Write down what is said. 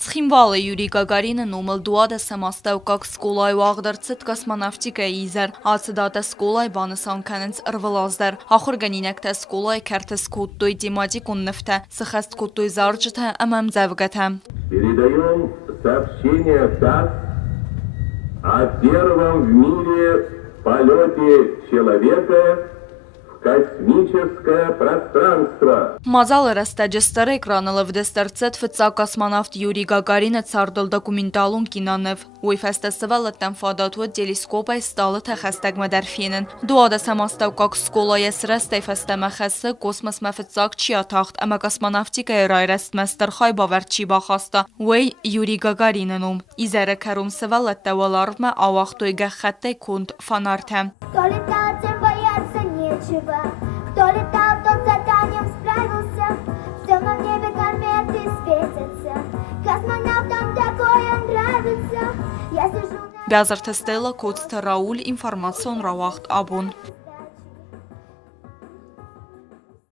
Ცხինվալը Յուրի Գագարինն ումըլ դուադը սամաստավ կակ սկոլայ ու աղդարցıt կասմանավտիկը իզեր, ացդատը սկոլայ բանısan կանենց ըրվլազդար, ախոր գնինեք թե սկոլայ կերտս կուտտույ դիմադիկ ուննվտը, սխեստ կուտտույ զարջıtը ըմամ ձևգըtը. Передаем сообщение ТАСС о первом в мире полете человека в космическое пространство. Մազալը ռստաջստար էկրանալը վդեստարցետ վծակ կասմանավտ Յուրի Գագարինը ծարդլ դոկումենտալուն կինանև, ու իվեստեսվալ ըտտեմ ֆադատուը դելիսկոպայ ստալը թեխեստեգ մդարֆինն. Դուադը սամաստավ կակ սկոլայ սրեստ էվեստեմը խեսը կոսմոս մեվծակ չի աթաղտ, əmə կասմանավտիկը երայրեստ մեստր խայ բավեր չի բախաստա, ուեյ Յուրի Գագարիննում. իզերը կերում սվալ ըտտեվալ արվմը ավախտույ գախետե կունդ ֆանարդը. Кто летал, тот с заданием справился. В темном небе кометы светятся. Космонавтам такое нравится. Я сижу на... Գազարթստելը կոծթը Ռաուլ ինվորմացիոն ռավախտ աբուն.